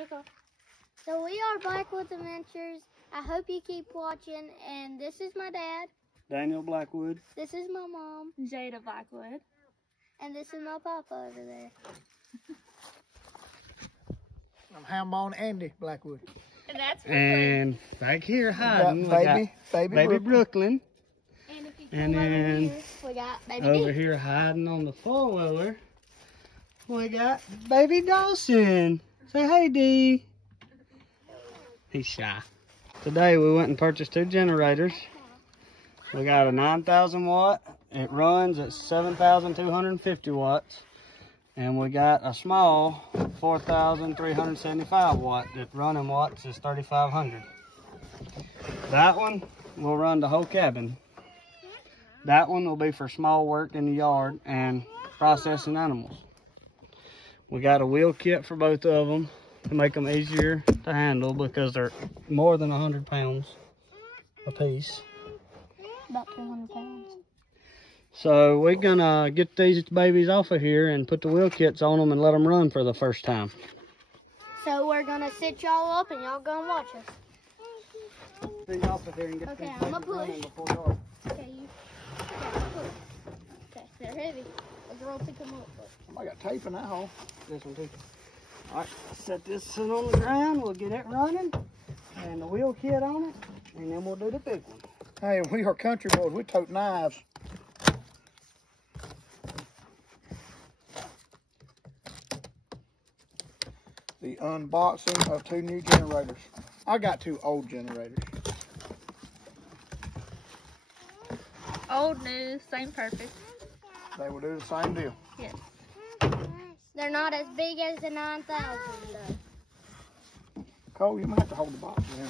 Okay. So we are Blackwood Adventures. I hope you keep watching. And this is my dad. Daniel Blackwood. This is my mom. Jada Blackwood. And this is my papa over there. I'm Hambone Andy Blackwood. And that's And back here hiding, baby Brooklyn. And if you And come over then here, we got baby over D. here hiding on the four-wheeler, we got baby Dawson. Say hey, D. He's shy. Today we went and purchased 2 generators. We got a 9,000 watt. It runs at 7,250 watts. And we got a small 4,375 watt. That running watts is 3,500. That one will run the whole cabin. That one will be for small work in the yard and processing animals. We got a wheel kit for both of them to make them easier to handle because they're more than 100 pounds a piece. About 200 pounds. So we're gonna get these babies off of here and put the wheel kits on them and let them run for the first time. So we're gonna sit y'all up and y'all gonna watch us. These off of here and get Okay, these I'ma babies running push. before dark. Okay, you. Okay, push. Okay, they're heavy. The girl pick them up. I got tape in that hole. This one too. All right, set this one on the ground. We'll get it running and the wheel kit on it, and then we'll do the big one. Hey, we are country boys. We tote knives. The unboxing of 2 new generators. I got 2 old generators. old news, same purpose. They will do the same deal. Yes. They're not as big as the 9,000 though. Cole, you might have to hold the box there.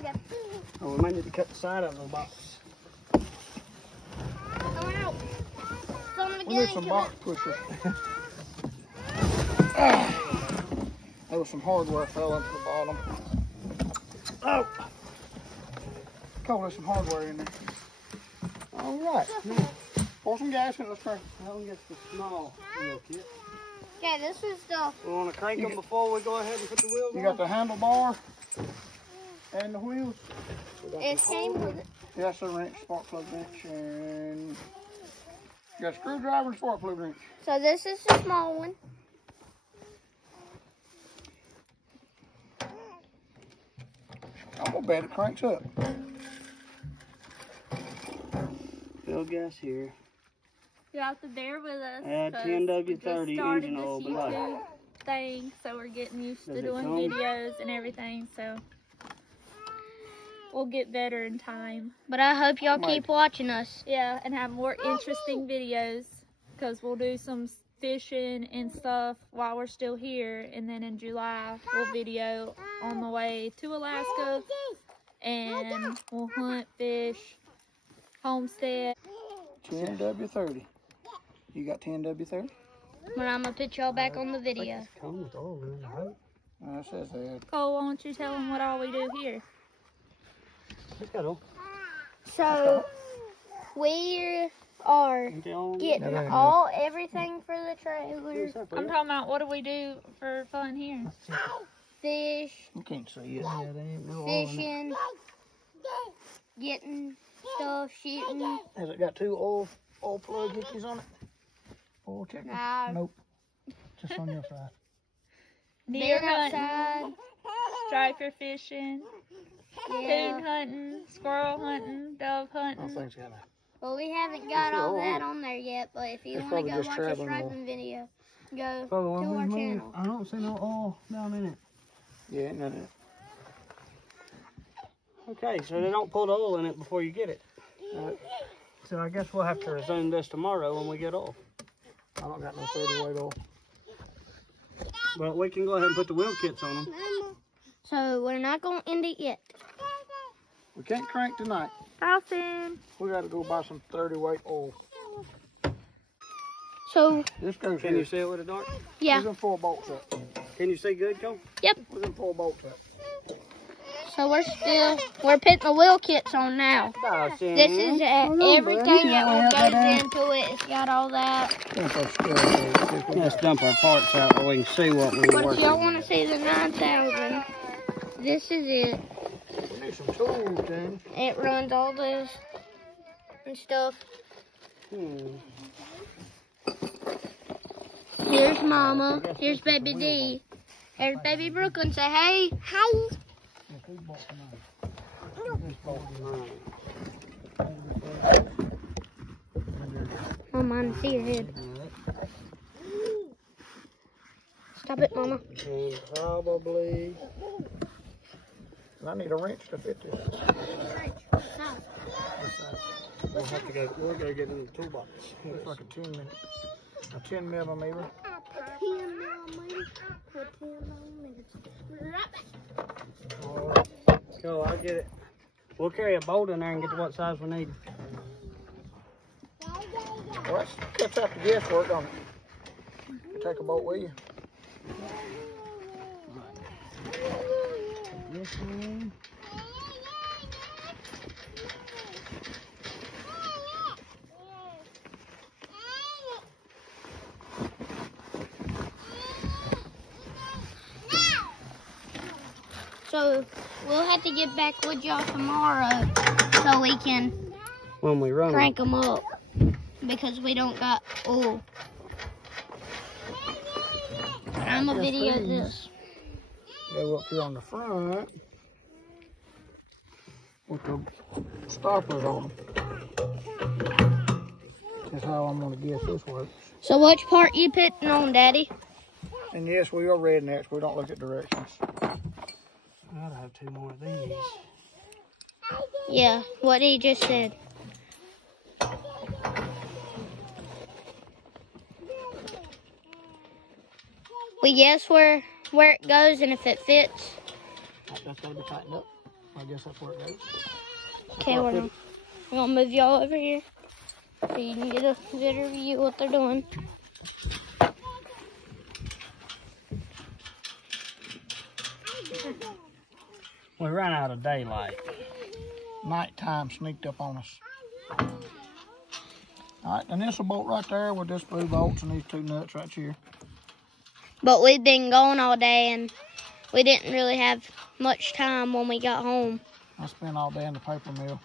Okay. Oh, we might need to cut the side of the box. Come out. Son of a We need gun, some come box out. pushers. There was some hardware fell into the bottom. Oh! Cole, there's some hardware in there. All right. Now, Pour some gas in it. Let's try. that one gets the small wheel kit. Okay, this is the. We want to crank them before we go ahead and put the wheels You on. got the handlebar and the wheels. It came with it. Yes, a wrench, spark plug wrench, and you got a screwdriver and spark plug wrench. So this is the small one. I'm gonna bet it cranks up. Fill gas here. You have to bear with us. Add 'cause 10W30 we just started engine this oil below. YouTube thing, so we're getting used Does to it doing come? videos and everything. So we'll get better in time. But I hope y'all keep watching us. Yeah, and have more interesting videos because we'll do some fishing and stuff while we're still here, and then in July we'll video on the way to Alaska, and we'll hunt, fish, homestead. 10W30. You got 10W30? But I'm gonna put y'all back on the video. It's come with oil in it, right? It says that. Cole, why don't you tell them what all we do here? It's got oil. So we are Ain't they all on getting everything for the trailer. there? I'm talking about what do we do for fun here? Fish, You can't see it. Yeah, they ain't no oil in it. fishing, getting stuff, shooting. Has it got 2 oil plug hitches on it? Oil checker? Nah. Nope. Just on your side. Deer Being hunting, outside. striper fishing, coon Yeah. hunting, squirrel hunting, dove I hunting. think it's got a. Well, we haven't got all that on there yet, but if you It's want to probably go just watch a traveling striping video, go to Probably our one we move. channel. I don't see no oil down in it. Yeah, ain't none of it. Okay, so they don't put oil in it before you get it. So I guess we'll have to resume this tomorrow when we get oil. I don't got no 30 weight oil. But we can go ahead and put the wheel kits on them. So we're not going to end it yet. We can't crank tonight. Dawson. We got to go buy some 30 weight oil. So, This goes Can here. you see it with a dart? yeah. We're in 4 bolts up. Can you see good, Cole? Yep. We're in 4 bolts up. So we're putting the wheel kits on now. This is everything that goes into it. It's got all that. Let's dump our parts out so we can see what we're But working if y'all want to see the 9000, this is it. We need some tools, Danny. It runs all this and stuff. Here's Mama. Here's Baby D. There's Baby Brooklyn. Say hey. Hi. Oh, mine, see your head. Stop it, Mama. And probably... I need a wrench to fit this. We'll go get in the toolbox. It's like a 10 millimeter. Alright. Cool, I'll get it. We'll carry a bolt in there and get to what size we need. Well, that cuts out the guesswork on it. You take a bolt with you. This one. So we'll have to get back with y'all tomorrow so we can When we run crank them up because we don't got oil. But I'm gonna video this. Go up here on the front with the stoppers on them. That's how I'm gonna guess this works. So which part you putting on, Daddy? And yes, we are rednecks. We don't look at directions. I'll have 2 more of these. Yeah, what he just said. We guess where it goes and if it fits. That's gotta be tightened up. I guess that's where it goes. Okay, we're gonna move y'all over here so you can get a better view of what they're doing. We ran out of daylight. Nighttime sneaked up on us. Alright, and this will bolt right there with this blue bolts and these 2 nuts right here. But we've been gone all day and we didn't really have much time when we got home. I spent all day in the paper mill.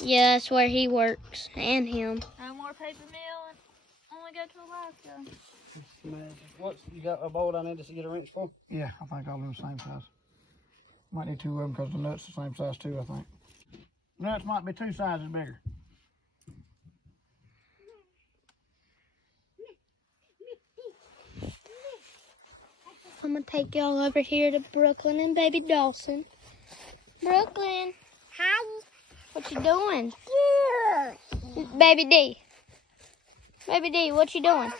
Yeah, that's where he works, and him. No more paper mill and only go to Alaska. What, you got a bolt I need to get a wrench for? Yeah, I think all of them the same size. Might need 2 of them because the nuts the same size too, I think. Nuts might be 2 sizes bigger. I'm gonna take y'all over here to Brooklyn and baby Dawson. Brooklyn. Hi. What you doing? Baby D. Baby D, what you doing?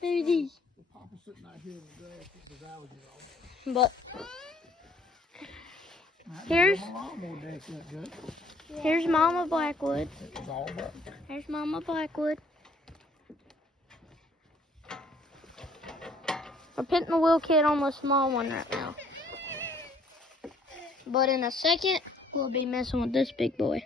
Baby D. But here's Mama Blackwood. There's Mama Blackwood. We're putting the wheel kit on the small one right now. But in a second, we'll be messing with this big boy.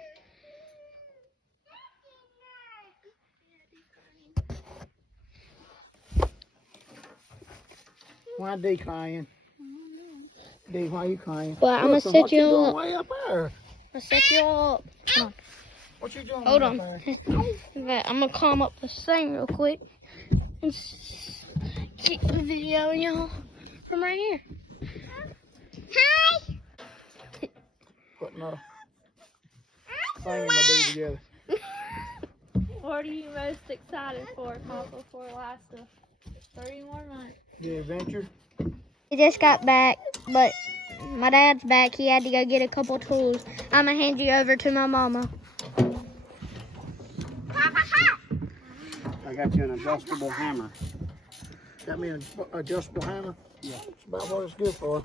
Why D crying? D, why you crying? But I'm gonna set you all up. Way up there? I'm gonna set you all up. Come on. What you doing? Hold on. There? I'm gonna climb up this thing real quick and keep the video, y'all, from right here. Hi. Putting a thing in my D together. What are you most excited for, Papa, for Alaska? 30 more months. The adventure. He just got back, but my dad's back. He had to go get a couple tools. I'm gonna hand you over to my mama. I got you an adjustable hammer. Got me an adjustable hammer? Yeah. That's about what it's good for.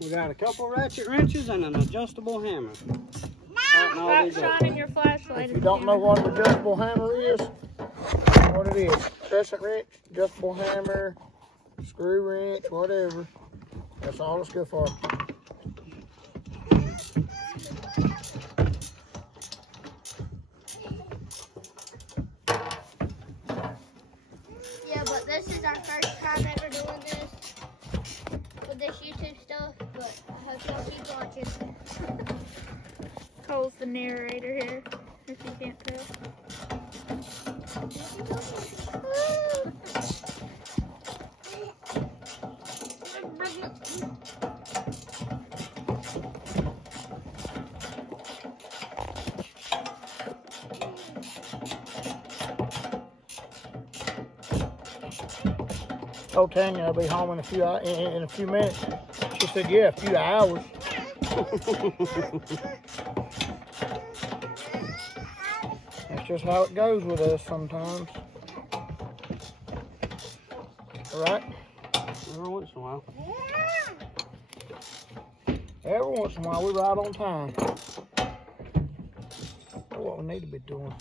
We got a couple ratchet wrenches and an adjustable hammer. Stop shining your flashlight. If you don't know what an adjustable hammer is, that's what it is. Crescent wrench, adjustable hammer, screw, wrench, whatever. That's all it's good for. Yeah, but this is our first time ever doing this with this YouTube stuff, but I hope y'all keep watching. Cole's the narrator here, if you can't tell. Told Tanya I'll be home in a few minutes. She said, yeah, a few hours. That's just how it goes with us sometimes. All right? Every once in a while. Every once in a while, we're right on time. That's what we need to be doing.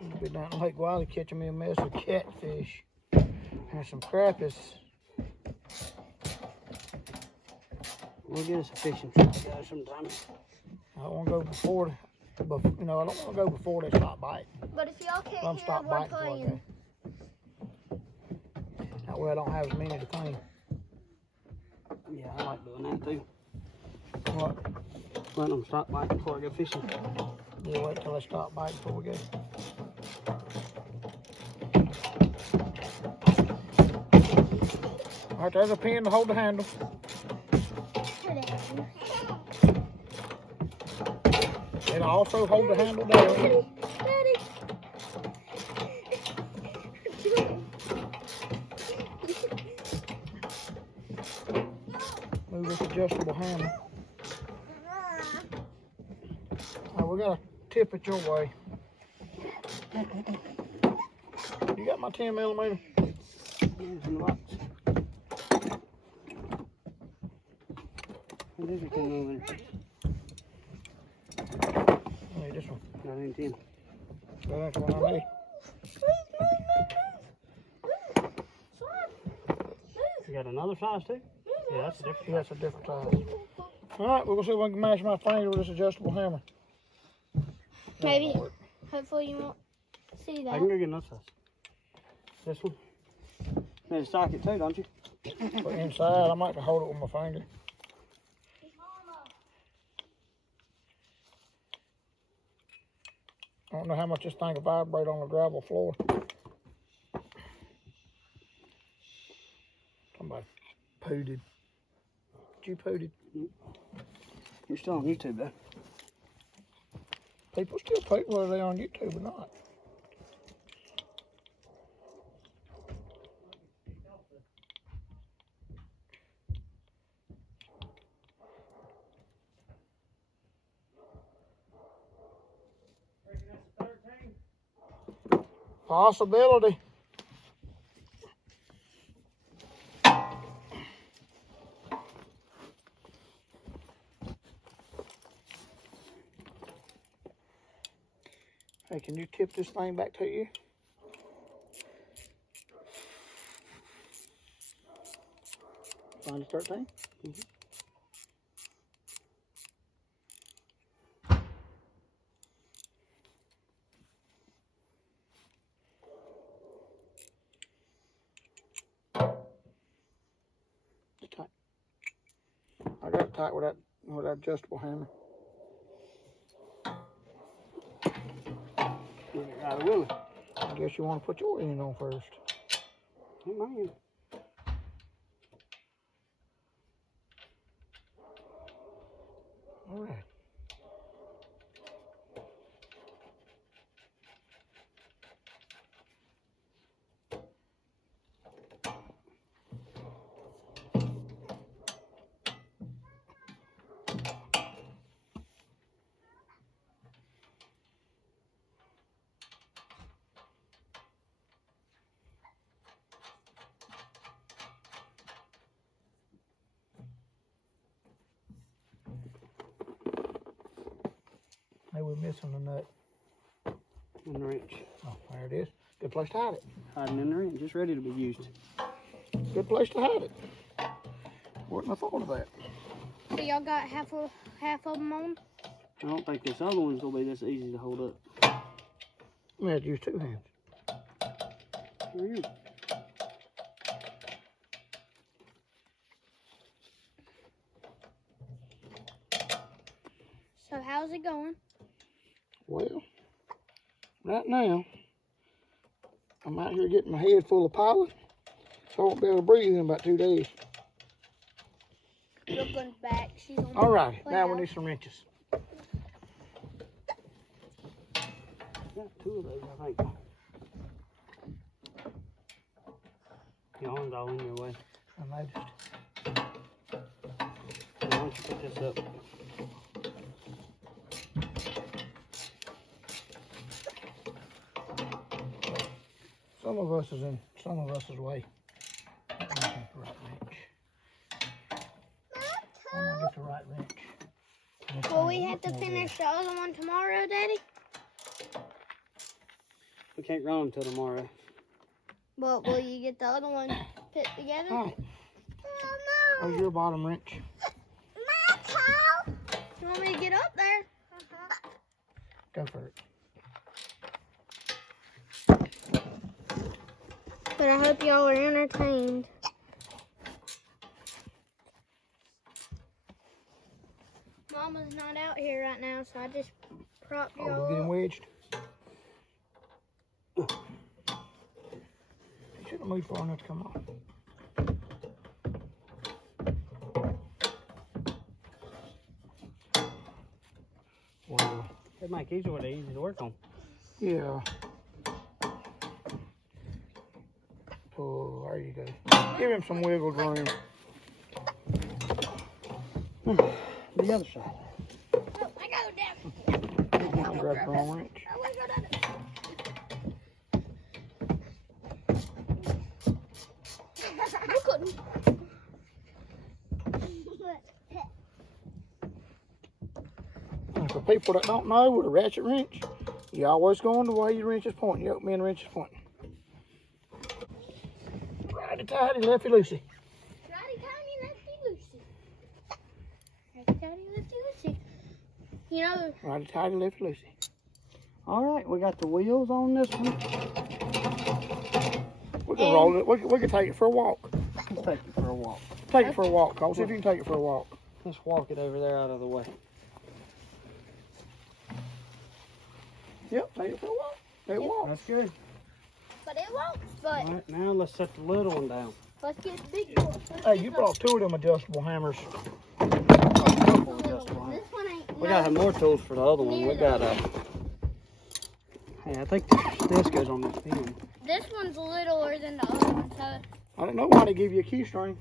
Need to be down in Lake Wiley catching me a mess of catfish and some crappies. We'll get us a fishing trip together sometime. I don't want to go before, but you know, I don't want to go before they stop biting. But if y'all can't I'm hear, stop we're biting before I playing. go. That way I don't have as many to clean. Yeah, I like doing that too. What? Letting them stop biting before I go fishing. Yeah, wait till they stop biting before we go. All right, there's a pin to hold the handle. It'll also hold the handle down. Move this adjustable handle. Now we gotta tip it your way. You got my 10mm? It's in the box. What is it coming over there? I need this one. 910. That's the one I need. You got another size too? Yeah, that's a different. Yeah, that's a different size. All right, we're gonna see if we can mash my finger with this adjustable hammer. Maybe. Hopefully you won't see that. I can go get another size. This one. Need a socket too, don't you? But inside, I might have to hold it with my finger. I don't know how much this thing will vibrate on the gravel floor. Somebody pooted. You pooted. You're still on YouTube though. People still poot whether they're on YouTube or not. Possibility. Hey, can you tip this thing back to you? Find a 13? It's tight. I got it tight with that adjustable hammer. Got a willy. I guess you want to put your end on first. Hey, man. All right. Hey, we're missing a nut. In the wrench. Oh, there it is. Good place to hide it. Hiding in the wrench, just ready to be used. Good place to hide it. Wouldn't have thought of that. So y'all got half of them on? I don't think this other one's gonna be this easy to hold up. You have to use 2 hands. Here. So how's it going? Well, right now, I'm out here getting my head full of pollen, so I won't be able to breathe in about 2 days. Brooklyn's back. She's on All right, the now we playhouse. need some wrenches. Got 2 of those, I think. Your arm's all in your way. I noticed. Why don't you pick this up? Some of us is in some of us' way. Let me get the right wrench. I'm gonna get the right wrench. Will we have to finish the other one tomorrow, Daddy? We can't run until tomorrow. But will you get the other one put together? Hi. Where's your bottom wrench? You want me to get up there? Go for it. But I hope y'all are entertained. Mama's not out here right now, so I just propped Oh, we're y'all getting up. wedged. Shouldn't have moved far enough to come off. Wow. It make these what they easy to work on. Yeah. Oh, there you go. Give him some wiggle room. The other side. Oh, I got it down. I'll grab the wrong wrench. I want to go down it. You couldn't. And for people that don't know, with a ratchet wrench, you always go on the way your wrench is pointing. You open in the wrench is pointing. Righty tighty, lefty loosey. Righty tighty, lefty loosey. Righty tighty, lefty loosey. You know, Righty tighty, lefty loosey. All right, we got the wheels on this one. We can roll it. We can take it for a walk. Let's take it for a walk. Take it for a walk, Cole. See if you can take it for a walk. Let's walk it over there out of the way. Yep, take it for a walk. It walks. That's good. but it won't. But All right, now let's set the little one down. let's get the big one. Hey, you brought 2 of them adjustable hammers. Couple adjustable hands. This one ain't. We gotta have more tools for the other one. We got hey, I think this goes on this pin. This one's littler than the other one, so I don't know why they give you a key string.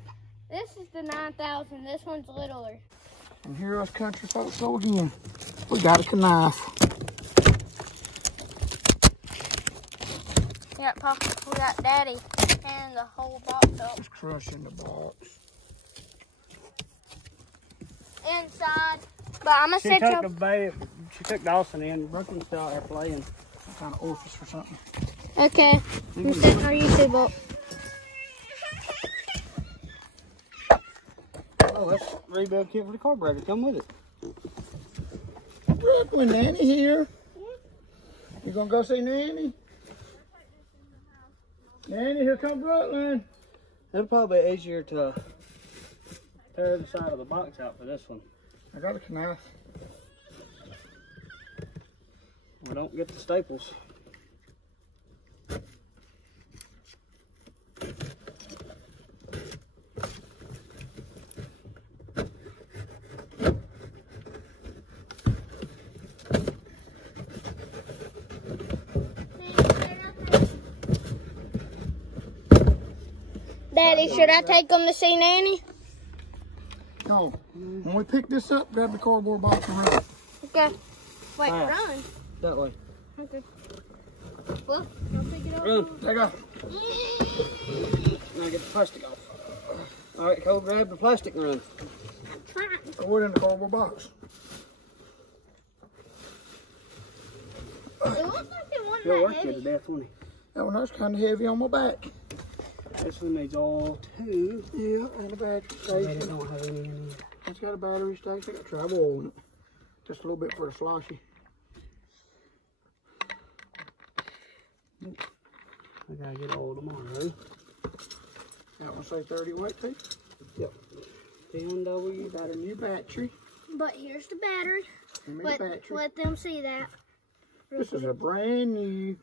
this is the 9000. This one's littler. And here us country folks go again. We got a knife. Yeah, Papa, we got Daddy and the whole box up. Just crushing the box. Inside. But I'm gonna She set took y'all. the babe. She took Dawson in. Brooklyn's still out there playing. Some kind of orifice for something. Okay. I'm setting our YouTube up. Oh, that's a rebuild kit for the carburetor. Come with it. Brooklyn, Nanny here. You gonna go see Nanny? Nanny, here come Brooklyn. It'll probably be easier to tear the side of the box out for this one. I got a knife. We don't get the staples. Daddy, should I take them to see Nanny? No. When we pick this up, grab the cardboard box and run. Okay. Wait, Alright. run. That way. Okay. Well, I'll pick it up. Run. Take off. Now get the plastic off. All right, Cole, grab the plastic and run. Throw it in the cardboard box. It looks like they want He'll that work you heavy. to death, won't he? That one hurts kind of heavy on my back. This one needs oil too. Yeah, and a battery But station. it don't have any in it. It's got a battery station. Got travel oil in it. Just a little bit for the sloshy. I gotta get oil tomorrow. That one say 30 weight too. Yep. 10W. Got a new battery. But here's the battery. Give me the battery. Let them see that. This is a brand new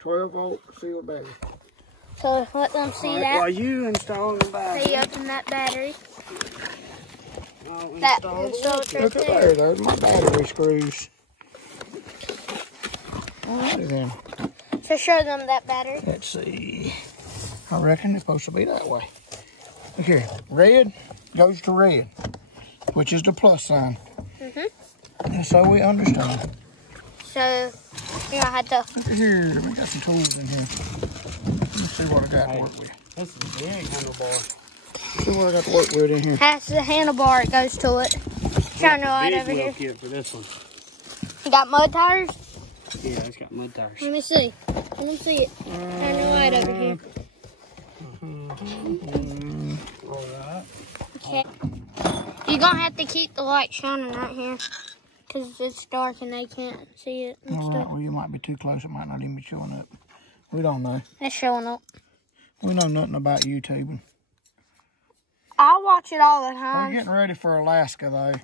12 volt sealed battery. So let them see All right, that. while you installing the battery, So you open that battery. I'll That install install it right Look up there. there, there's my battery screws. Alrighty then. So show them that battery. Let's see. I reckon it's supposed to be that way. Look here. Red goes to red, which is the plus sign. And so we understand. So you're gonna have to. Look at here. We got some tools in here. Let's see what I got to work with. This is a big handlebar. See what I got to work with in here. That's the handlebar. It goes to it. Shine the light Big over wheel here. kit for this one. You got mud tires. Yeah, it's got mud tires. Let me see. Let me see it. Shine the light over here. All right. Okay. You're gonna have to keep the light shining right here, cause it's dark and they can't see it and All right. stuff. Well, you might be too close. It might not even be showing up. We don't know. It's showing up. We know nothing about YouTubing. I watch it all the We're time. getting ready for Alaska, though.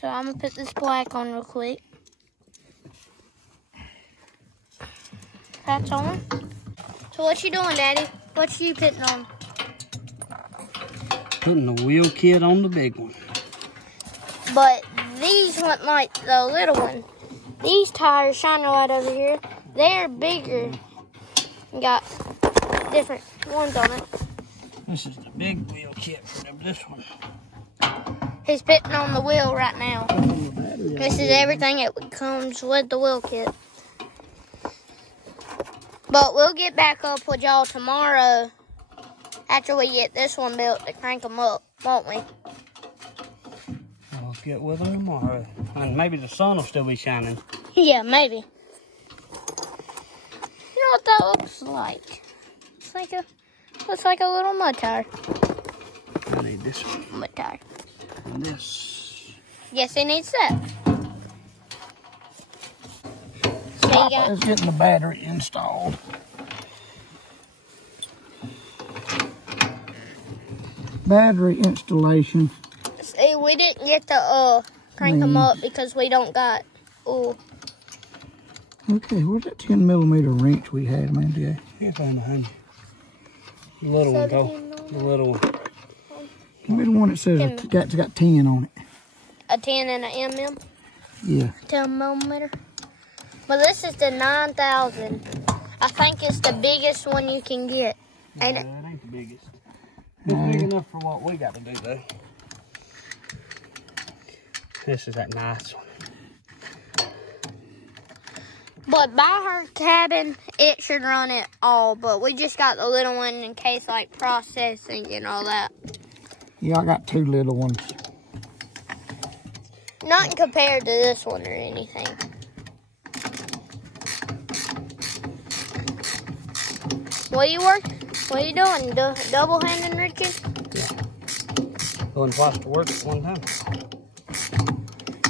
So I'm gonna put this black on real quick. That's on. So what you doing, Daddy? What you putting on? Putting the wheel kit on the big one. But these weren't like the little one. These tires, shine the light over here, they're bigger. You got different ones on it. This is the big wheel kit for this one. He's putting on the wheel right now. This is everything that comes with the wheel kit. But we'll get back up with y'all tomorrow after we get this one built to crank them up, won't we? I'll get with them tomorrow. And maybe the sun will still be shining. Yeah, maybe. You know what that looks like? It's like looks like a little mud tire. I need this one. Mud tire. And this. Yes, it needs that. So you got It's getting the battery installed. Battery installation. See, we didn't get to crank them up because we don't got. Oh, Okay, where's that 10mm wrench we had, Amanda? Here's one behind you. The little one, go. 17 The little one. Give me the one that says it's got 10 on it. a 10 and a mm, Yeah. 10 millimeter. But this is the 9,000. I think it's the biggest one you can get. Ain't it? It ain't the biggest. It's big enough for what we got to do, though. This is that nice one. But by her cabin, it should run it all. But we just got the little one in case, like, processing and all that. Yeah, I got 2 little ones. Nothing compared to this one or anything. What are you doing? Double-handed Richard? Going twice to work at one time.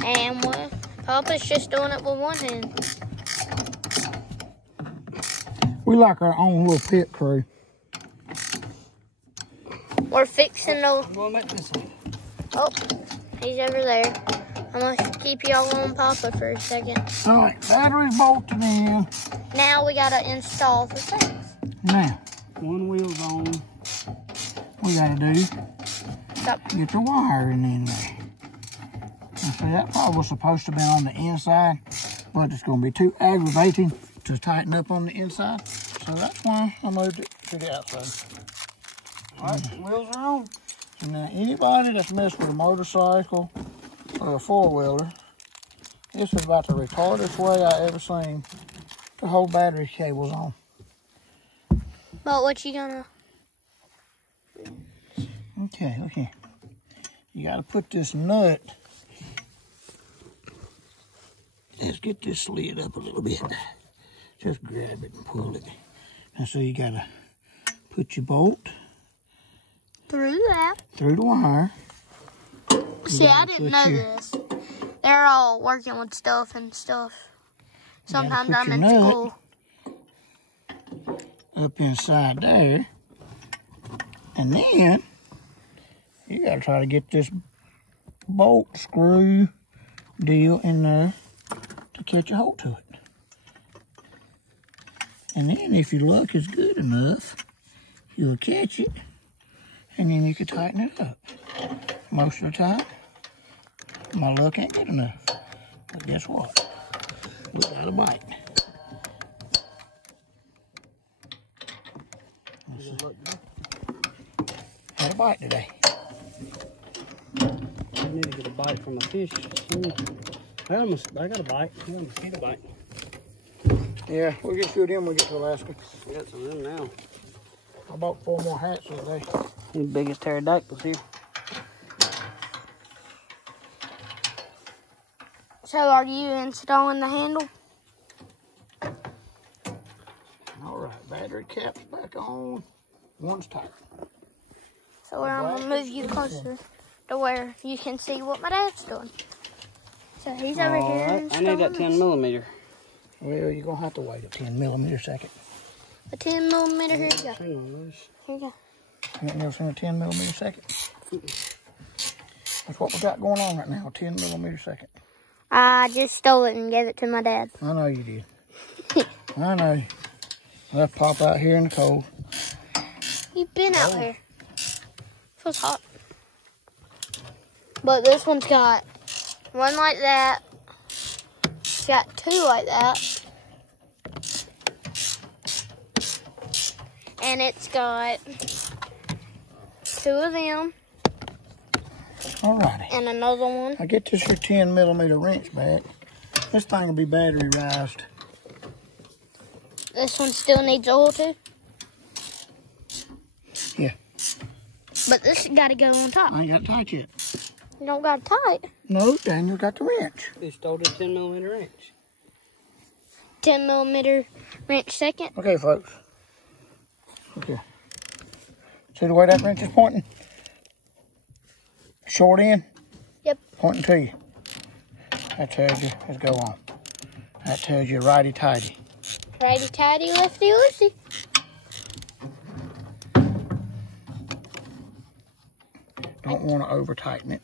And what? Papa's just doing it with one hand. We like our own little pit crew. We're fixing the... I'm going back this way. Oh, he's over there. I'm going to keep y'all on Papa for a second. All right, battery's bolted in. Now we got to install the things. Now, One wheel's on. we got to do, Stop. get the wiring in there. Now, see, that probably was supposed to be on the inside, but it's going to be too aggravating to tighten up on the inside. So that's why I moved it to the outside. All right, wheels are on. So now anybody that's messed with a motorcycle or a four-wheeler, this is about the retardedest way I ever seen to hold battery cables on. But what you gonna... Okay, look here. You gotta put this nut. Let's get this slid up a little bit. Just grab it and pull it. And so you gotta put your bolt Through that. through the wire. See, I didn't know this. They're all working with stuff and stuff. Sometimes put I'm your in nut school. up inside there. And then you gotta try to get this bolt screw deal in there to catch a hold to it. And then if your luck is good enough, you'll catch it and then you can tighten it up. Most of the time, my luck ain't good enough. But guess what? We got a bite. Had a bite today. I need to get a bite from a fish. I got a bite. I got a mosquito bite. Yeah, we'll get a few of them when we get to Alaska. I got some of them now. I bought 4 more hats the other day. The biggest pterodactyls here. So are you installing the handle? All right, battery cap's back on. One's tight. So I'm gonna move you closer to where you can see what my dad's doing. So he's over here. Alright, I need that 10 this. millimeter. Well, you're going to have to wait a 10 millimeter second. A 10 millimeter, here you go. Hang on, Here you go. You ain't never seen a 10 millimeter second? That's what we got going on right now, a 10 millimeter second. I just stole it and gave it to my dad. I know you did. I know. Let's pop out here in the cold. You've been out here. Feels hot. But this one's got one like that. It's got 2 like that. And it's got 2 of them. Alrighty. And another one. I get this here 10 millimeter wrench back. This thing will be battery rised. This one still needs oil too. Yeah. But this got to go on top. I ain't got it tight yet. You don't got it tight. No, Daniel got the wrench. You stole the 10 millimeter wrench. 10 millimeter wrench second. Okay, folks. Okay. See the way that wrench is pointing? Short end? Yep. Pointing to you. That tells you, let's go on. That tells you righty-tighty. Righty-tighty, lefty-loosey. Don't want to over-tighten it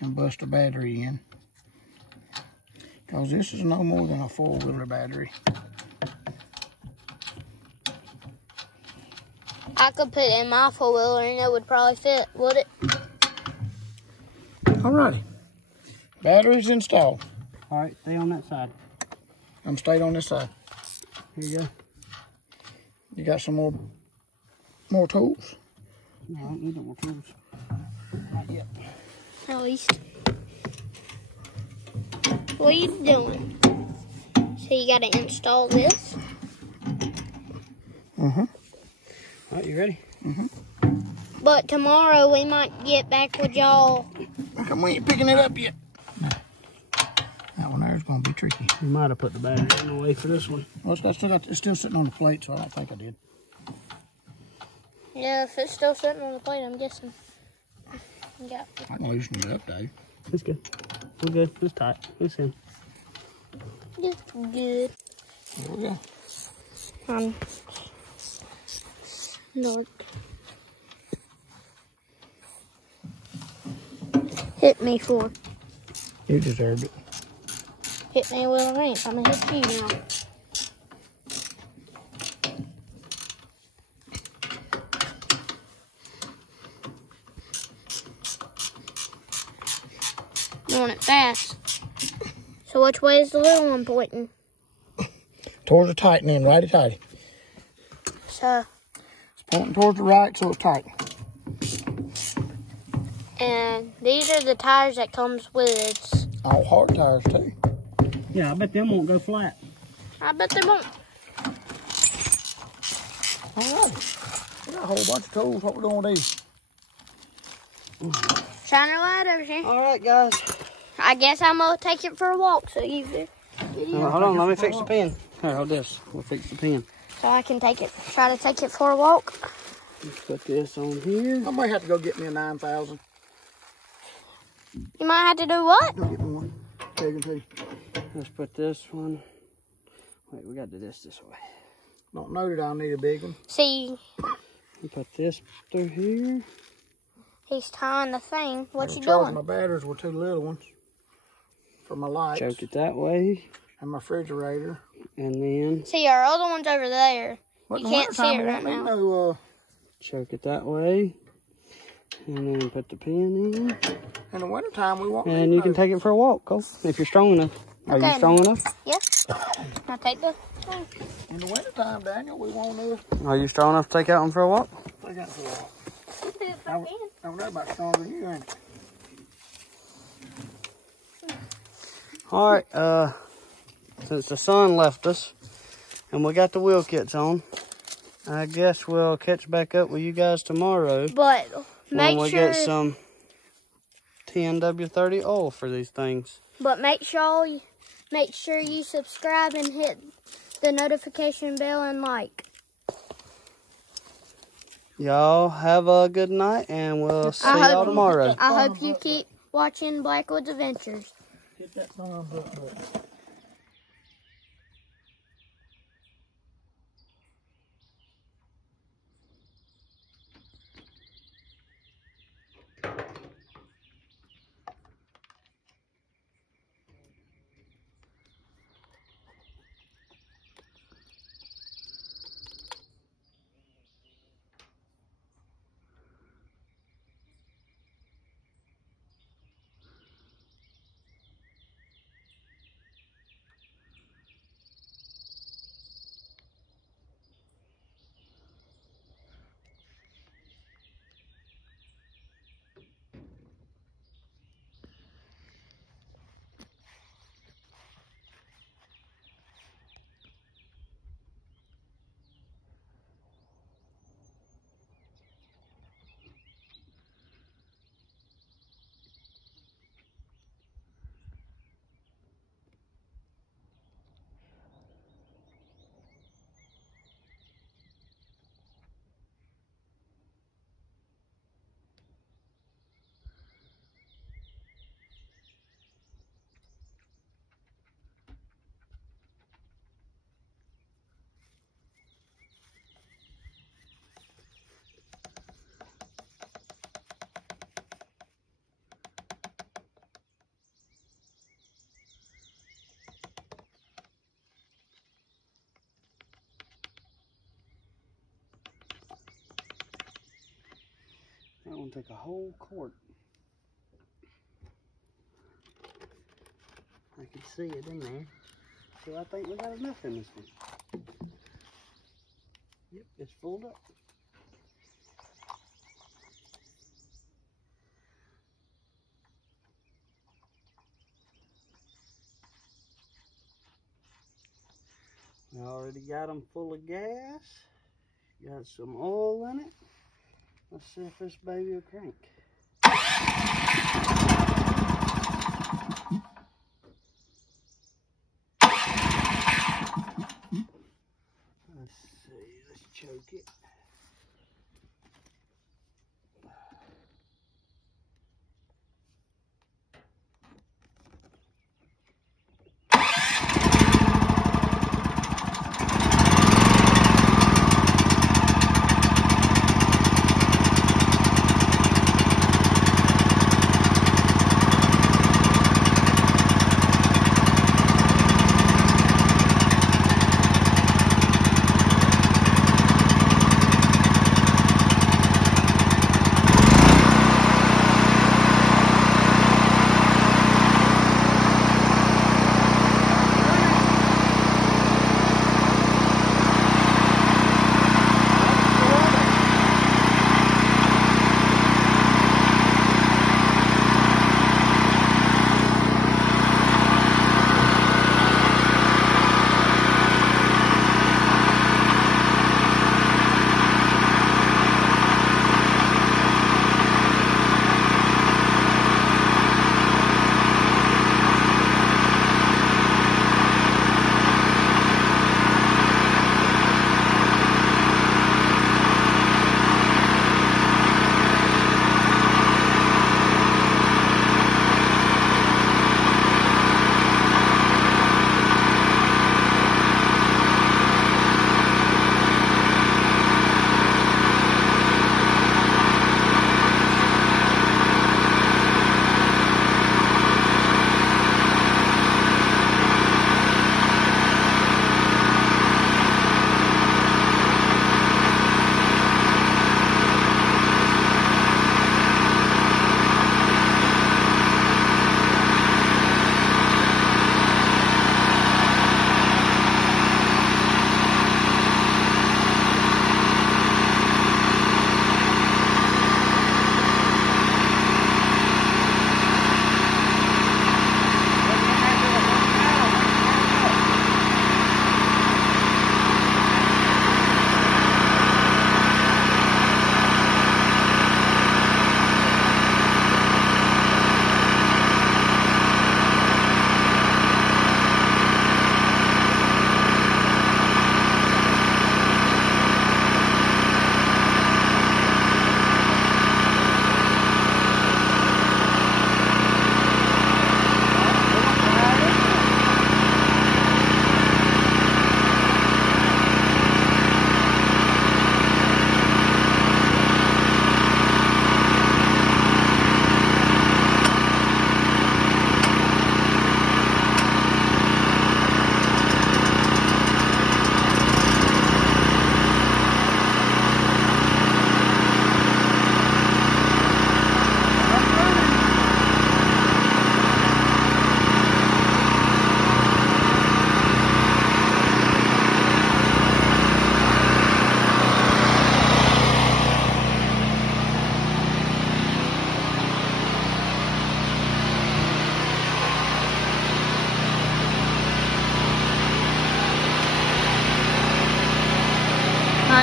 and bust a battery in. Because this is no more than a 4-wheeler battery. I could put it in my 4-wheeler and it would probably fit, would it? Alrighty. Batteries installed. Alright, stay on that side. I'm staying on this side. Here you go. You got some more tools? No, I don't need no more tools. Not yet. At least. What are you doing? So you got to install this. Alright, you ready? But tomorrow we might get back with y'all. How come we ain't picking it up yet? That one there is going to be tricky. You might have put the battery in the way for this one. Well, it's still sitting on the plate, so I don't think I did. Yeah, if it's still sitting on the plate, I'm guessing. Yeah. I can loosen it up, Dave. It's good. We're good. It's tight. It's in. It's good. Here we go. No. Hit me for. You deserved it. Hit me with a wrench. I'm gonna hit you now. Doing it fast. So which way is the little one pointing? Towards the tightening, righty-tighty. So. It's pointing towards the right, so it's tight. And these are the tires that comes with it. All hard tires, too. Yeah, I bet them won't go flat. I bet they won't. All right. We got a whole bunch of tools. What we're doing with these? Shine your light over here. Alright, guys. I guess I'm gonna take it for a walk so you Hold on, let me fix the pen. Here, hold this. We'll fix the pen. So I can try to take it for a walk. Let's put this on here. I might have to go get me a 9,000. You might have to do what? Go get me one. Big one too. Let's put this one. Wait, we got to do this way. Don't know that I'll need a big one. See, We put this through here. he's tying the thing. What you Charge doing? my batteries with 2 little ones for my lights Choke it that way. and my refrigerator. And then See, our other one's over there. But You in the can't see wintertime, it I right won't need now. no, choke it that way. And then put the pin in. in the wintertime, we won't And need you can take it for a walk, Cole, if you're strong enough. Are you Okay. strong enough? Yeah. Now take the thing. In the wintertime, Daniel, we won't Are you strong enough to take out one for a walk? take out the wall. Put it back in. I don't know about stronger than you, ain't it? All right, since the sun left us and we got the wheel kits on, I guess we'll catch back up with you guys tomorrow But when we make sure. get some 10W30 oil for these things. But make sure you subscribe and hit the notification bell and like. Y'all have a good night, and we'll see y'all tomorrow. I hope you keep watching Blackwood's Adventures. Hit that son of a button. That one take a whole quart. I can see it in there. So I think we got enough in this one. Yep, it's full up. We already got them full of gas. Got some oil in it. Let's see if this baby will crank. Let's see, let's choke it.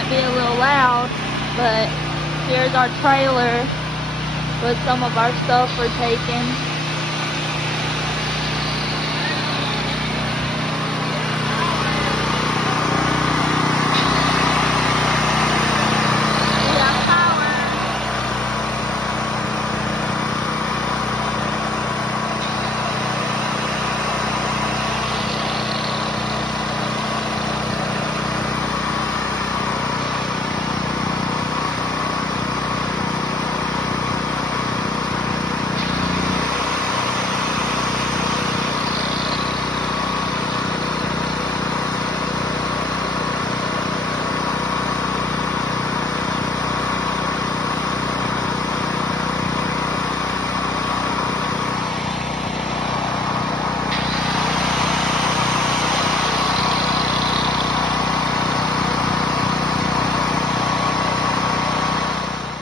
might be a little loud, but here's our trailer with some of our stuff we're taking.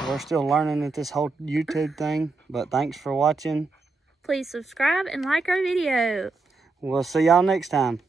We're still learning at this whole YouTube thing, but thanks for watching. Please subscribe and like our video. We'll see y'all next time.